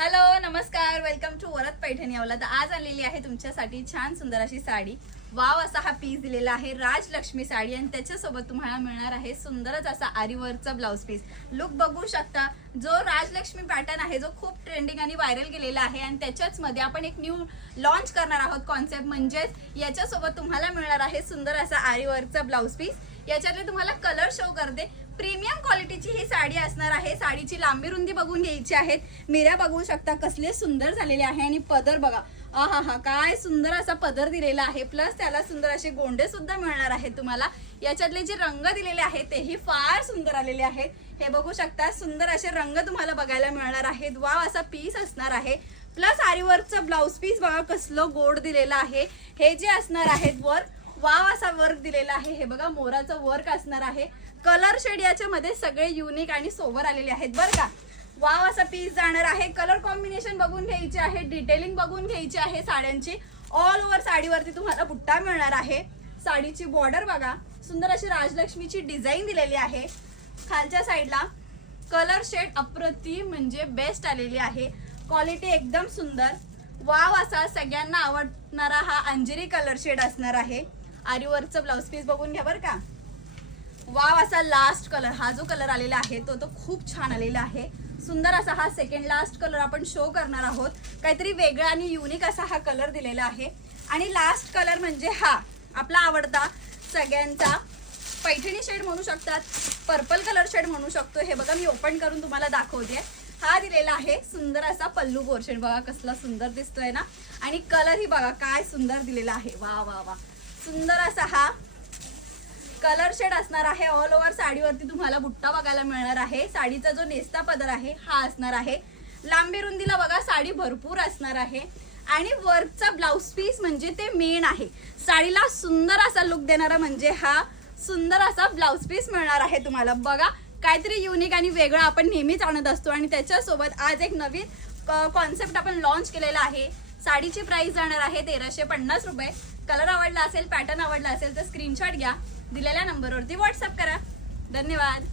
Hello नमस्कार, welcome to Varad Paithani अवला। तर आज आलेली आहे तुमच्यासाठी छान सुंदर अशी साडी। वाव असा हा पीस दिलेला आहे, राजलक्ष्मी साडी, आणि त्याच्यासोबत तुम्हाला मिळणार आहे सुंदरच असा आरीवर्कचा ब्लाउज पीस। लुक बघू शकता, जो राजलक्ष्मी पॅटर्न आहे जो खूप ट्रेंडिंग आणि व्हायरल गेलेला आहे, आणि त्याच्याच मध्ये आपण एक न्यू लॉन्च करणार आहोत कॉन्सेप्ट। म्हणजेच याच्यासोबत तुम्हाला मिळणार आहे सुंदर असा आरीवर्कचा ब्लाउज पीस। याच्यातले तुम्हाला कलर शो करते। प्रीमियम क्वालिटीची ही साडी असणार आहे। साडीची लांबी रुंदी बघून घ्यायची आहेत। मिऱ्या बघू शकता कसले सुंदर झालेले आहे, आणि पदर बघा, आहा काय सुंदर असा पदर दिलेला आहे। प्लस त्याला सुंदर असे गोंडे सुद्धा मिळणार आहेत तुम्हाला। याच्यातले जे रंग दिलेले आहेत तेही फार सुंदर आलेले आहेत। हे बघू शकता, सुंदर असे रंग तुम्हाला बघायला मिळणार आहेत। वाव असा पीस असणार आहे। प्लस आरीवर्कचा ब्लाउज पीस बघा कसलं गोड दिलेला आहे। हे जे असणार आहेत वर्क, वाव असा वर्क दिलेला आहे। हे बघा मोराचं वर्क असणार आहे। कलर शेड याच्यामध्ये सगळे युनिक आणि सोबर आलेले आहेत बरं का। वाव असा पीस जाणार आहे। कलर कॉम्बिनेशन बघून घ्यायचे आहे, डिटेलिंग बघून घ्यायची आहे साड्यांची। ऑल ओव्हर साडीवरती तुम्हाला बुट्टा मिळणार आहे। साडीची बॉर्डर बघा, सुंदर अशी राजलक्ष्मीची डिझाईन दिलेली आहे। खालच्या साईडला कलर शेड अप्रतिम म्हणजे बेस्ट आलेली आहे। क्वालिटी एकदम सुंदर। वाव असा सगळ्यांना आवडणारा हा अंजिरी कलर शेड असणार आहे। आरीवर्कचा ब्लाउज पीस बघून घ्या बरं का। वाव असा लास्ट कलर, हा जो कलर आलेला आहे तो खूप छान आलेला आहे। सुंदर असा हा सेकंड लास्ट कलर आपण शो करणार आहोत। काहीतरी वेगळा आणि युनिक असा हा कलर दिलेला आहे। आणि लास्ट कलर म्हणजे हा आपला आवडता सगळ्यांचा पैठणी शेड म्हणू शकतात, पर्पल कलर शेड म्हणू शकतो। हे बघा मी ओपन करून तुम्हाला दाखवते। हा दिलेला आहे सुंदर असा पल्लू पोर्शन, बघा कसला सुंदर दिसतोय ना। आणि कलर ही बघा काय सुंदर दिलेला आहे। वा वा वा, सुंदर असा हा कलर शेड असणार आहे। ऑल ओव्हर साडीवरती तुम्हाला बुट्टा बघायला मिळणार आहे। साडीचा जो नेस्ता पदर आहे हा असणार आहे। लांबी रुंदीला बघा साडी भरपूर असणार आहे। आणि वर्कचा ब्लाउज पीस म्हणजे ते मेन आहे। साडीला सुंदर असा लुक देणारा म्हणजे हा सुंदर असा ब्लाउज पीस मिळणार आहे तुम्हाला। बघा काहीतरी युनिक आणि वेगळं आपण नेहमीच आणत असतो, आणि त्याच्यासोबत आज एक नवीन कॉन्सेप्ट आपण लॉन्च केलेला आहे। साडीची प्राइस जाणार आहे 1350 रुपये। कलर आवडला असेल, पॅटर्न आवडला असेल तर स्क्रीनशॉट घ्या, दिलेल्या नंबरवरती व्हॉट्सअप करा। धन्यवाद।